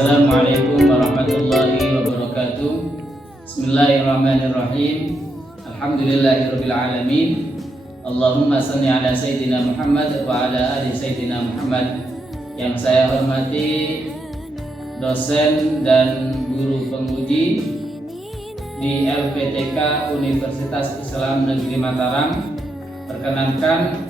Assalamualaikum warahmatullahi wabarakatuh. Bismillahirrahmanirrahim. Alhamdulillahirabbil alamin. Allahumma shalli ala sayyidina Muhammad wa ala ali sayyidina Muhammad. Yang saya hormati dosen dan guru penguji di LPTK Universitas Islam Negeri Mataram. Perkenankan,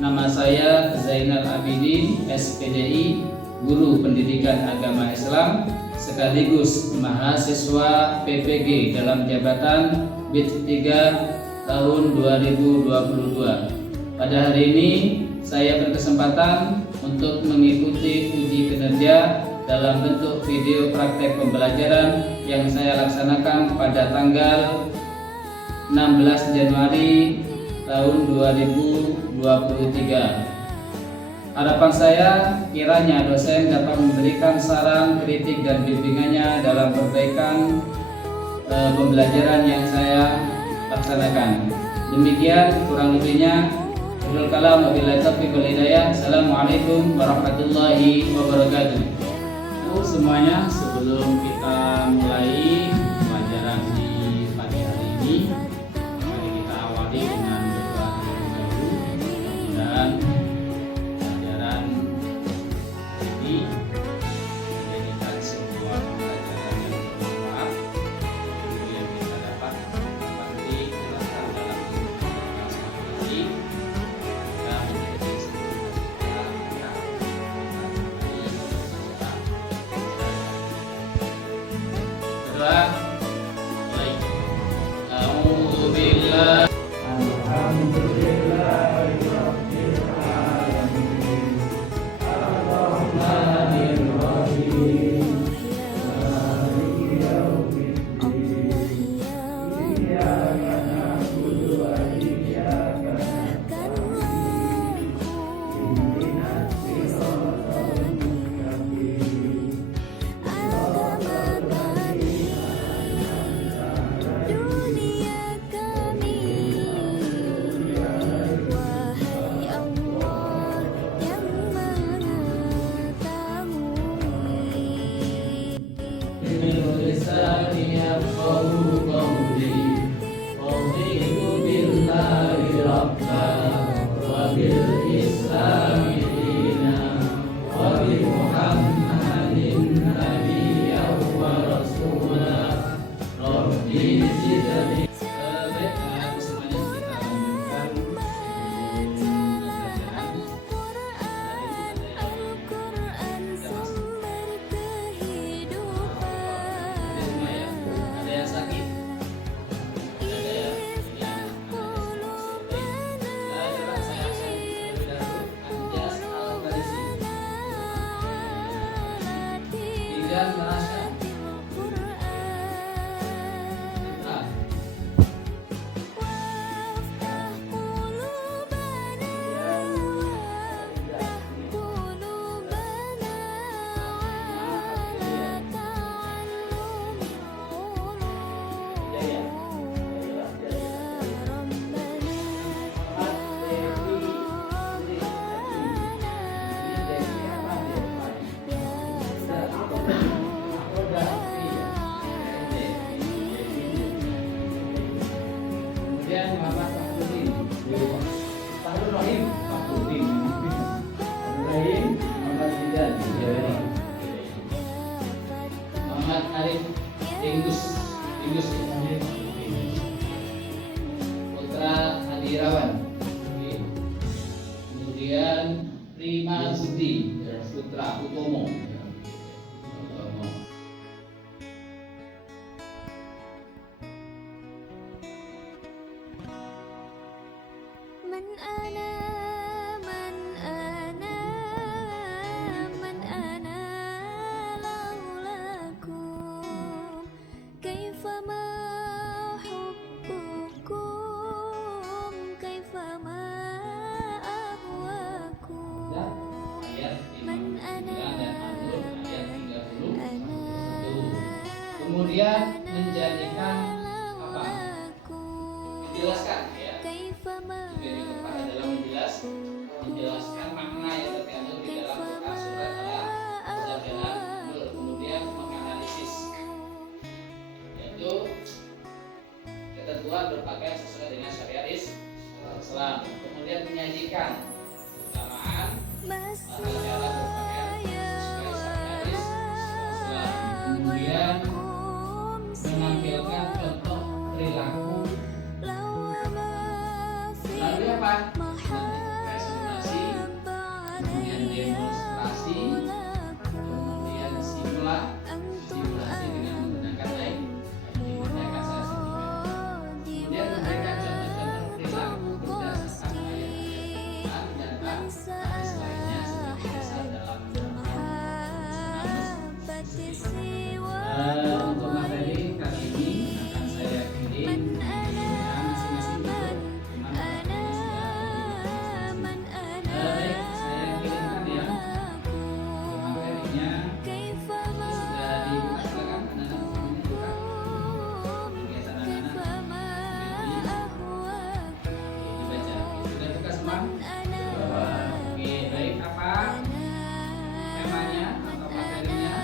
nama saya Zainal Abidin, SPDI, Guru Pendidikan Agama Islam sekaligus mahasiswa PPG dalam jabatan BIT 3 tahun 2022. Pada hari ini saya berkesempatan untuk mengikuti uji kinerja dalam bentuk video praktek pembelajaran yang saya laksanakan pada tanggal 16 Januari tahun 2023. Harapan saya kiranya dosen dapat memberikan saran, kritik, dan bimbingannya dalam perbaikan pembelajaran yang saya laksanakan. Demikian kurang lebihnya. Wabillahi kalam, wabillahi taufiq wal hidayah. Assalamualaikum warahmatullahi wabarakatuh. Semuanya, sebelum kita mulai pelajaran di pagi hari ini, mari kita awali dengan doa terlebih dahulu. Mudah-mudahan pelajaran ini menjadikan sebuah pembelajaran yang bermanfaat, ilmu yang kita dapat diterapkan dalam kehidupan sehari-hari, dan menjadi sebuah doa. A'udzubillah. Putra Adirawan. Kemudian Prima Budi Putra Utomo. Kemudian menjadikan apa? Menjelaskan ya. Jadi kepada dalam menjelaskan makna yang terkandung di dalam Quran surat Al-Mujadalah. Kemudian ketentuan berpakaian sesuai dengan syariat Islam. Kemudian menyajikan keutamaan cara berpakaian sesuai syariat Islam. Kemudian menampilkan contoh perilaku. Lalu apa? Presentasi, kemudian demonstrasi, kemudian simulasi dengan menggunakan lain. Mereka saya sebutkan. Kemudian memberikan contoh-contoh perilaku berdasarkan ayat dan hadis lainnya seperti misal dalam untuk materi kali ini akan saya kirim masing-masing bentuk baik, saya kirimkan ya materinya. Sudah dibuka, silakan anak-anak semuanya buka kegiatan anak-anak dibaca. Sudah buka semua? Oke, baik, apa temanya atau materinya?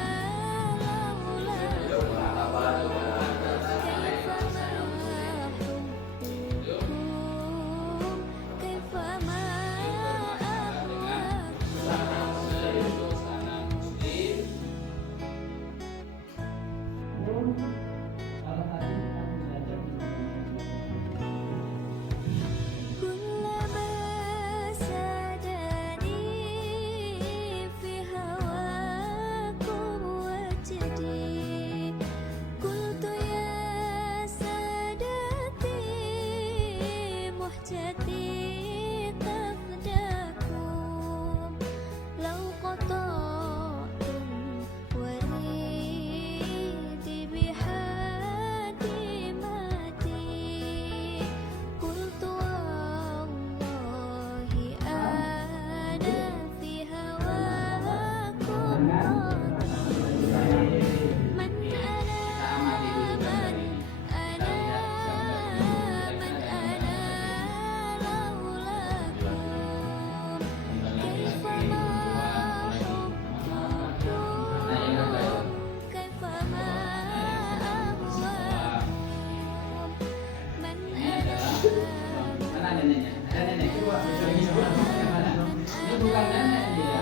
Mana neneknya? Ada nenek coba. Ini bukan nenek dia.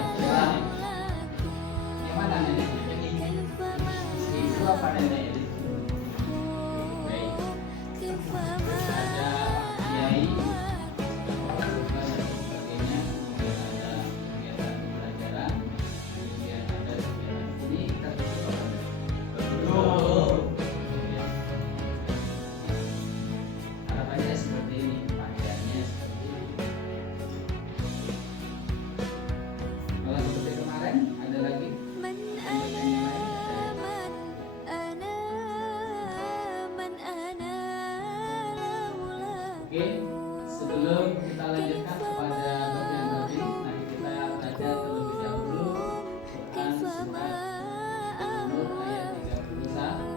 Yang mana neneknya? Itu apa nenek? Baik. Ada kiai, dan sebagainya. Ada kegiatan pembelajaran. Kemudian ada kegiatan ini kita harapannya seperti ini, pakaiannya seperti ini. Kalau seperti kemarin ada lagi. Oke, sebelum kita lanjutkan kepada bab yang berarti, mari kita baca terlebih dahulu Quran surat An-Nur ayat 31.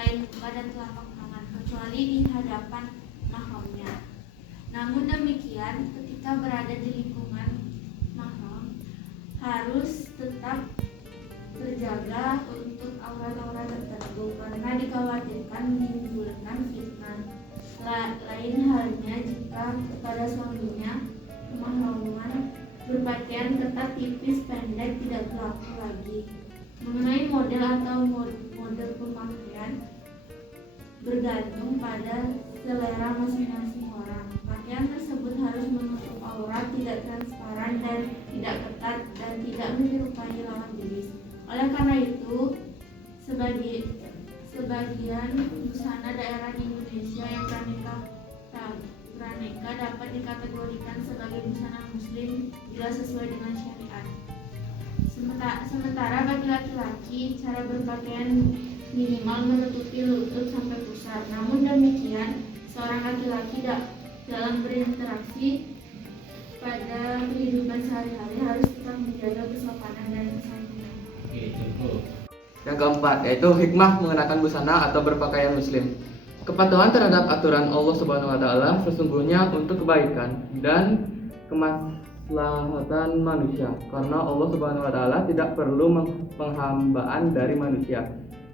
selain badan telapak tangan kecuali di hadapan mahramnya. Namun demikian, ketika berada di lingkungan mahram harus tetap terjaga untuk aurat-aurat tertentu karena dikhawatirkan menimbulkan fitnah. Lain halnya jika kepada suaminya kemahraman berpakaian ketat, tipis, pendek tidak berlaku lagi. Mengenai model atau model pemakaian bergantung pada selera masing-masing orang. Pakaian tersebut harus menutup aurat, tidak transparan dan tidak ketat dan tidak menyerupai lawan jenis. Oleh karena itu, sebagian busana daerah di Indonesia yang beraneka dapat dikategorikan sebagai busana muslim bila sesuai dengan syariat. Sementara bagi laki-laki, cara berpakaian minimal menutupi lutut sampai pusar. Namun demikian, seorang laki-laki dalam berinteraksi pada kehidupan sehari-hari harus tetap menjaga kesopanan dan kesantunan. Oke, cukup. Yang keempat, yaitu hikmah mengenakan busana atau berpakaian muslim. Kepatuhan terhadap aturan Allah Subhanahu wa taala sesungguhnya untuk kebaikan dan kemaslahatan manusia, karena Allah Subhanahu wa taala tidak perlu penghambaan dari manusia.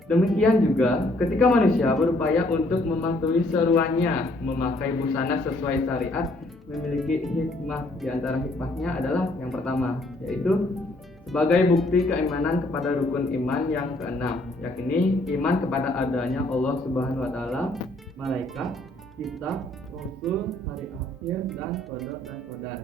Demikian juga ketika manusia berupaya untuk mematuhi seruannya memakai busana sesuai syariat, memiliki hikmah. Di antara hikmahnya adalah yang pertama, yaitu sebagai bukti keimanan kepada rukun iman yang keenam, yakni iman kepada adanya Allah Subhanahu wa taala, malaikat, kitab, rasul, hari akhir, dan qadar.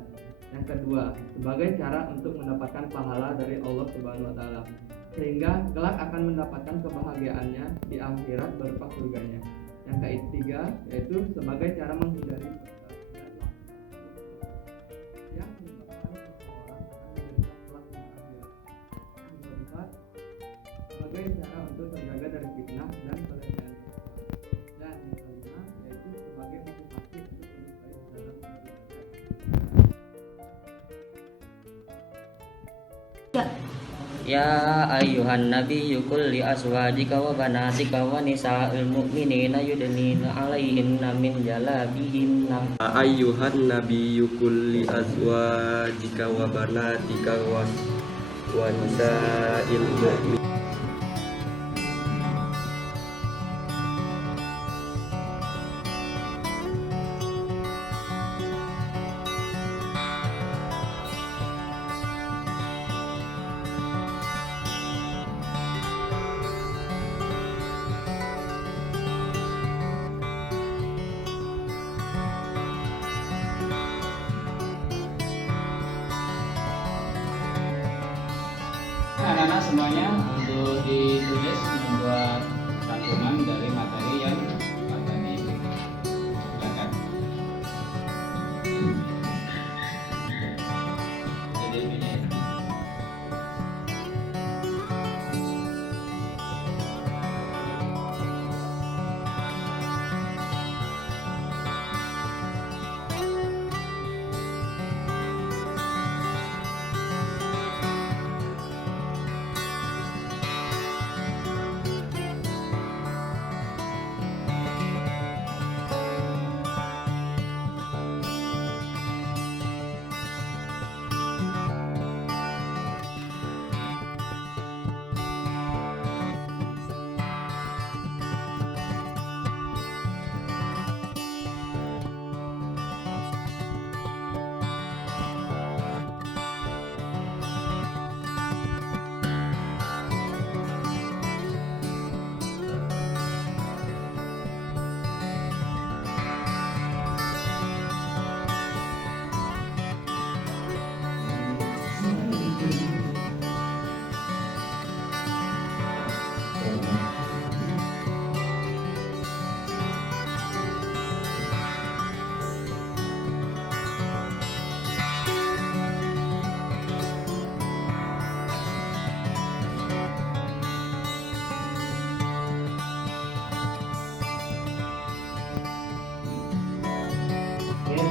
Yang kedua, sebagai cara untuk mendapatkan pahala dari Allah Subhanahu wa taala, sehingga kelak akan mendapatkan kebahagiaannya di akhirat berupa surganya. Yang ketiga, yaitu sebagai cara menghindari yang menyebabkan seseorang akan menderita kelak di akhirat. Yang keempat, sebagai cara untuk terjaga dari fitnah dan pelecehan. Dan yang kelima, yaitu sebagai motivasi untuk lebih baik dalam beribadah. Ya ayyuhan nabiyyu qul li azwajika wa banatika wa nisa'il mu'minina yudnina 'alaihinna min jalabihinna. Ayyuhan nabiyyu qul li azwajika wa banatika wa nisa'il mu'minina. Anak-anak semuanya untuk ditulis membuat rangkuman dari materi yang akan diberikan. Jadi ini.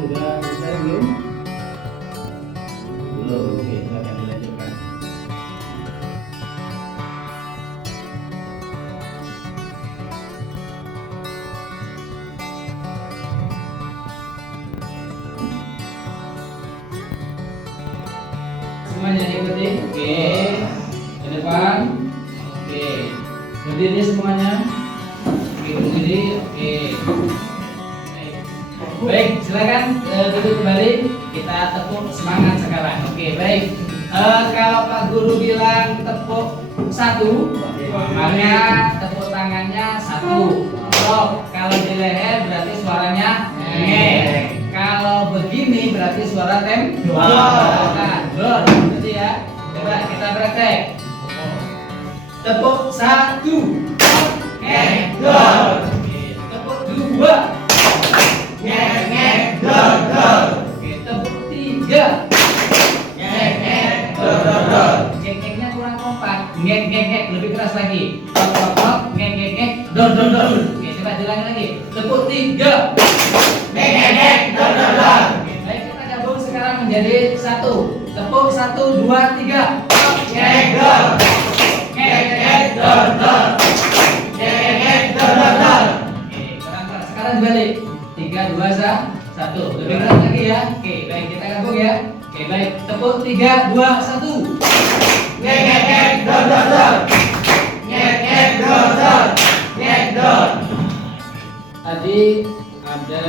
Sudah selesai belum? Belum, oke, silakan dilanjutkan. semuanya ikuti. Oke. Ke depan. Oke. Berdiri semuanya. Oke, berdiri. Oke. Baik, silakan duduk kembali. Kita tepuk semangat sekarang. Oke, baik. Kalau Pak Guru bilang tepuk 1, maka tepuk tangannya 1. Kalau di leher berarti suaranya nge. Kalau begini berarti suara tem. Dor. Berarti ya. Coba kita praktek. Tepuk 1. Dor. Tepuk 2. Dor. Tepuk 3. Dor. Ngek-ngeknya kurang kompak. Ngek, lebih keras lagi. Tok, ngek, dor. Oke, coba diulangi lagi. Tepuk 3. Dor. Baik, kita gabung sekarang menjadi 1. Tepuk 1, 2, 3. Dor. Oke, kurang keras. Sekarang dibalik. 3, 2, 1. Lebih keras lagi ya. Oke, baik, kita gabung ya. Oke, baik. Tepuk 3, 2, 1. Dor. Tadi ada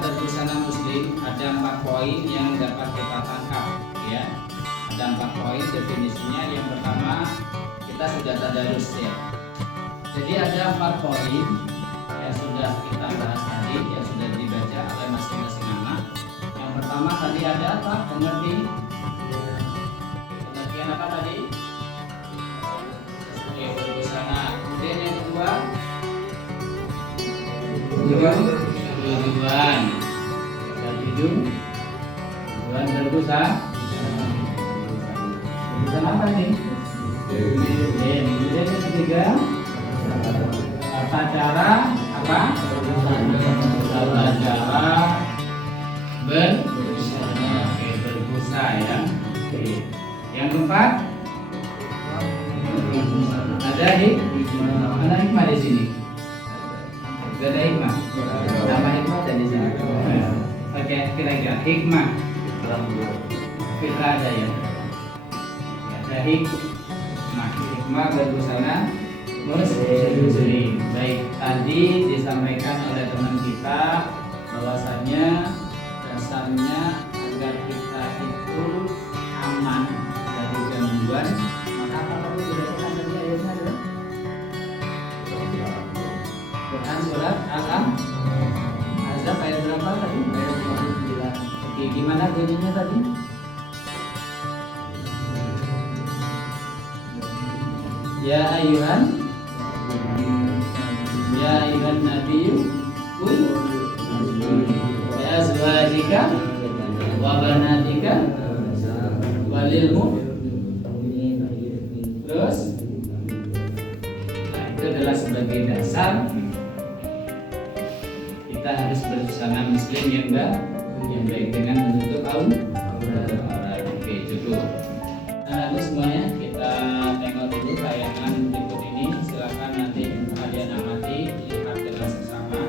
berbusana muslim, ada 4 poin yang dapat kita tangkap ya. Ada 4 poin definisinya. Yang pertama kita sudah tadarus ya. Jadi ada 4 poin yang sudah kita bahas tadi, yang sudah dibaca oleh masing-masing anak. Yang pertama tadi ada apa? Pengertian apa tadi? Oke, berbusana. Kemudian yang kedua tujuan berbusana. Berbusana apa nih? Kemudian yang ketiga tata cara apa? Tata cara berbusana. Oke, berbusa ya. Oke. Yang keempat ada hikmah di sini. Ada hikmah. Nama hikmah ada di sini. Oke, kira-kira hikmah. Kita ada ya. Ada hikmah berbusana muslim. Baik, tadi disampaikan oleh teman kita bahwasannya dasarnya agar kita itu aman dari gangguan. Maka apa perlu berdasarkan dari ayatnya adalah Quran surat Al-Ahzab ayat berapa tadi? Ayat 59. Oke, gimana bunyinya tadi? Ya ayuhan nabiyyu qul li azwajika wa banatika walil mu'minin. Terus itu adalah sebagai dasar kita harus berbusana muslim yang baik dengan menutup aurat. Oke, cukup. Nah, semuanya kita tengok dulu tayangan berikut ini. Silakan nanti kalian amati, lihat dengan sesama,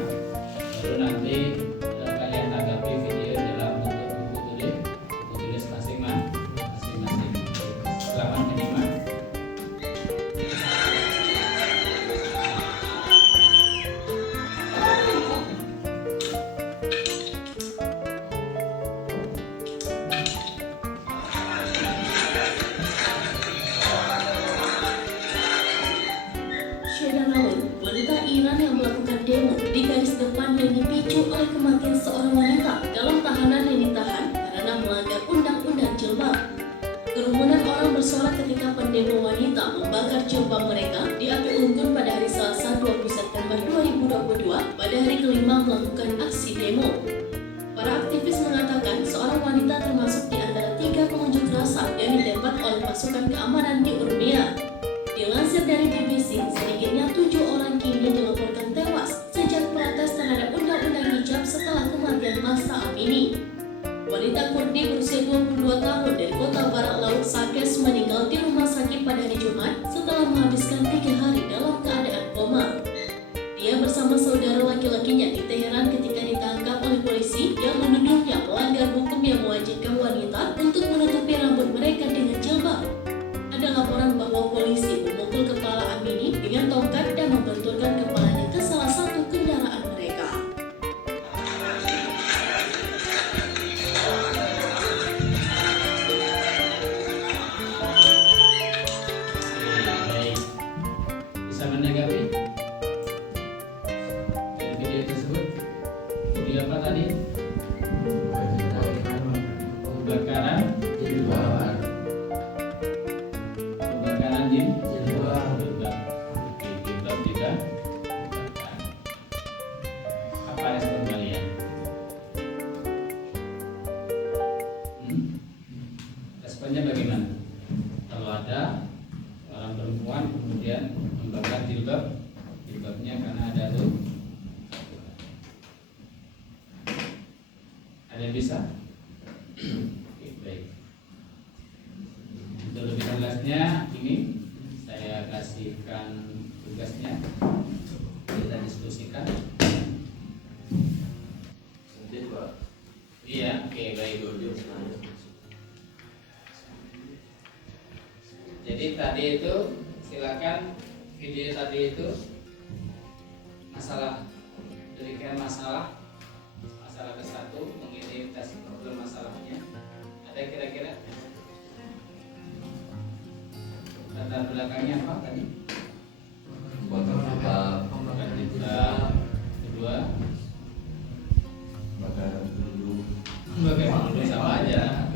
baru nanti kalian tanggapi video dalam bentuk buku tulis masing-masing. Selamat menyimak. Wanita Iran yang melakukan demo di garis depan yang dipicu oleh kematian seorang wanita dalam tahanan yang ditahan karena melanggar undang-undang jilbab. Kerumunan orang bersorak ketika pendemo wanita membakar jilbab mereka di api unggun pada hari Selasa 20 September 2022 pada hari kelima melakukan aksi demo. Para aktivis mengatakan seorang wanita termasuk di antara 3 pengunjuk rasa yang ditembak oleh pasukan keamanan di Urmia. Dilansir dari BBC, sedikitnya 7 orang kini dilaporkan tewas sejak protes terhadap undang-undang hijab setelah kematian Mahsa Amini. Wanita Kurdi berusia 22 tahun dari kota barat laut Sakes meninggal di rumah sakit pada hari Jumat setelah menghabiskan 3 hari dalam keadaan koma. Dia bersama saudara laki-lakinya di Teheran ketika ditangkap oleh polisi yang menuduhnya melanggar hukum yang mewajibkan wanita untuk menutupi rambut mereka dengan Jadi apa tadi? Pembakaran jilbab. Pembakaran jilbab. Jilbab tidak. Apa respon kalian? Responnya bagaimana? Kalau ada orang perempuan kemudian membakar jilbabnya karena ada luka, ada yang bisa? Oke, baik. Untuk lebih jelasnya ini saya kasihkan tugasnya, kita diskusikan. Iya, oke, baik. Jadi tadi itu silakan video tadi itu masalah, berikan masalah ke-1, mengidentifikasi problem masalahnya. Ada kira-kira latar belakangnya apa tadi? Pembakaran kedua, bakaran dulu sama aja.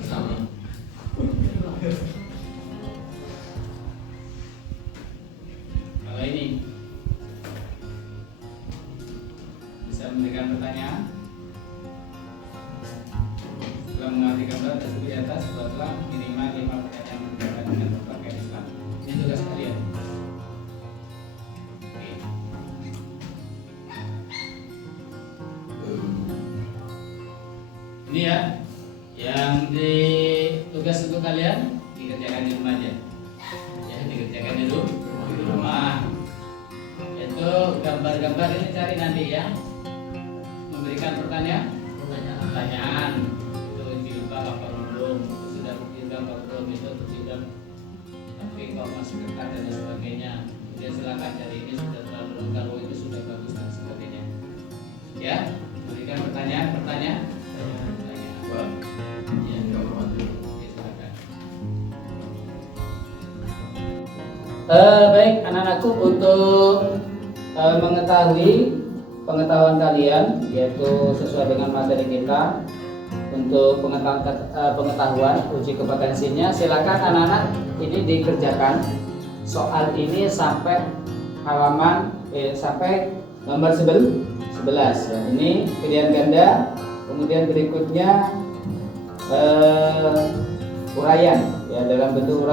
Kalau ini bisa memberikan pertanyaan setelah mengerti gambar tersebut di atas, buatlah minimal 5 pertanyaan berkaitan dengan berbagai Islam. Ini tugas kalian. Oke. Ini ya, yang di tugas untuk kalian dikerjakan di rumah aja. Ya, dikerjakan di rumah. Itu gambar-gambar ini cari nanti ya. Memberikan pertanyaan. Itu jilbab apa belum? Itu sudah jilbab apa belum? Itu jilbab tapi kok masih ketat dan sebagainya. Kemudian silakan cari ini sudah terlalu longgar, itu sudah bagus dan sebagainya. Ya, berikan pertanyaan. Ya, silakan. Baik anak-anakku, untuk mengetahui pengetahuan kalian, yaitu sesuai dengan materi kita untuk pengetahuan uji kompetensinya, silakan anak-anak ini dikerjakan soal ini sampai halaman sampai nomor 11 ya. Ini pilihan ganda, kemudian berikutnya uraian ya, dalam bentuk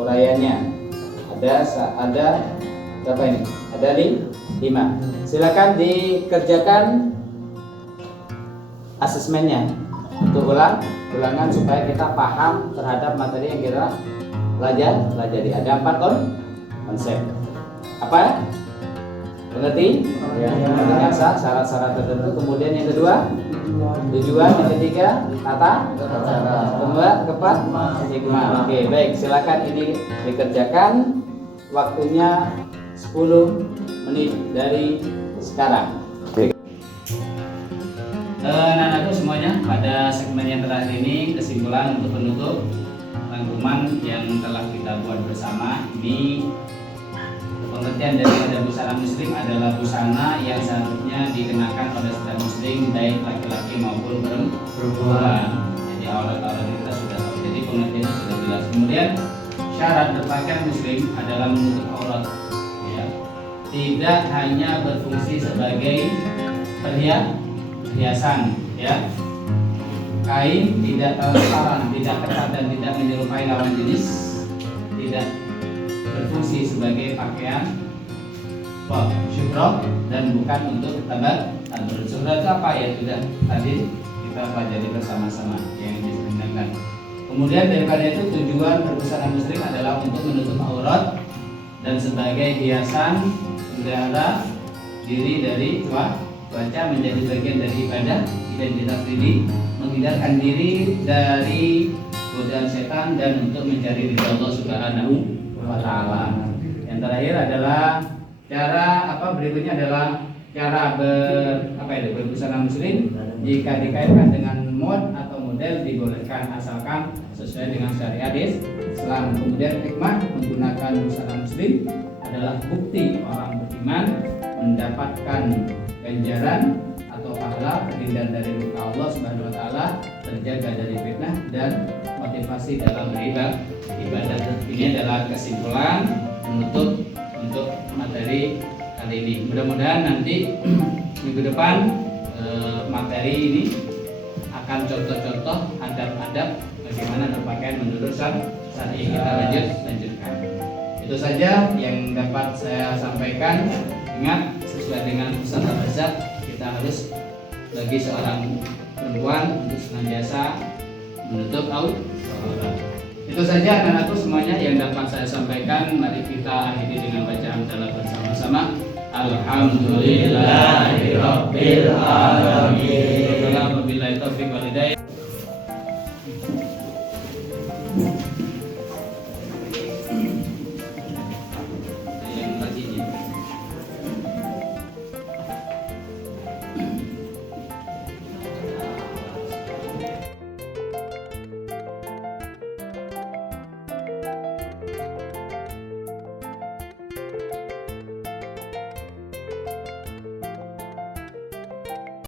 uraiannya ada berapa ini? Ada 5. Silakan dikerjakan asesmennya untuk ulangan supaya kita paham terhadap materi yang kita pelajari. Ada 4 konsep. Apa? Mengerti? Dengan syarat-syarat tertentu. Kemudian yang kedua, tujuan. Yang ketiga, tata cara. Keempat, hikmah. Oke, baik. Silakan ini dikerjakan. Waktunya 10 menit dari sekarang. Anak-anakku semuanya, pada segmen yang terakhir ini kesimpulan untuk penutup rangkuman yang telah kita buat bersama. Ini pengertian dari busana muslim adalah busana yang seharusnya dikenakan oleh setiap muslim, baik laki-laki maupun perempuan. Jadi aurat-aurat kita sudah tahu. Jadi pengertiannya sudah jelas. Kemudian syarat berpakaian muslim adalah menutup aurat. Tidak hanya berfungsi sebagai perhiasan ya. Kain tidak transparan, tidak ketat dan tidak menyerupai lawan jenis, tidak berfungsi sebagai pakaian syukrah dan bukan untuk tabarruk. Syukrah itu apa ya? Sudah tadi kita pelajari bersama-sama yang disenangkan. Kemudian daripada itu, tujuan berbusana muslim adalah untuk menutup aurat dan sebagai hiasan memelihara diri dari cuaca, menjadi bagian dari ibadah, identitas diri, menghindarkan diri dari godaan setan dan untuk mencari ridha Allah Subhanahu wa Ta'ala. Yang terakhir adalah berikutnya adalah cara berbusana muslim. Jika dikaitkan dengan mod atau model dibolehkan asalkan sesuai dengan syariat Islam. Kemudian hikmah menggunakan busana muslim adalah bukti orang beriman mendapatkan ganjaran atau pahala pahala, terhindar dari murka Allah Subhanahu wa taala, terjaga dari fitnah dan motivasi dalam beribadah. Ini adalah kesimpulan penutup untuk materi kali ini. Mudah-mudahan nanti minggu depan materi ini akan contoh-contoh adab-adab bagaimana berpakaian menurut syar'i. Kita lanjutkan. Itu saja yang dapat saya sampaikan. Ingat, sesuai dengan Ustaz Razak, kita harus bagi seorang perempuan untuk senantiasa menutup aurat. Itu saja anak-anakku semuanya yang dapat saya sampaikan. Mari kita akhiri dengan bacaan salat bersama-sama. Alhamdulillahirabbil alamin. Wabillahi taufiq wal hidayah.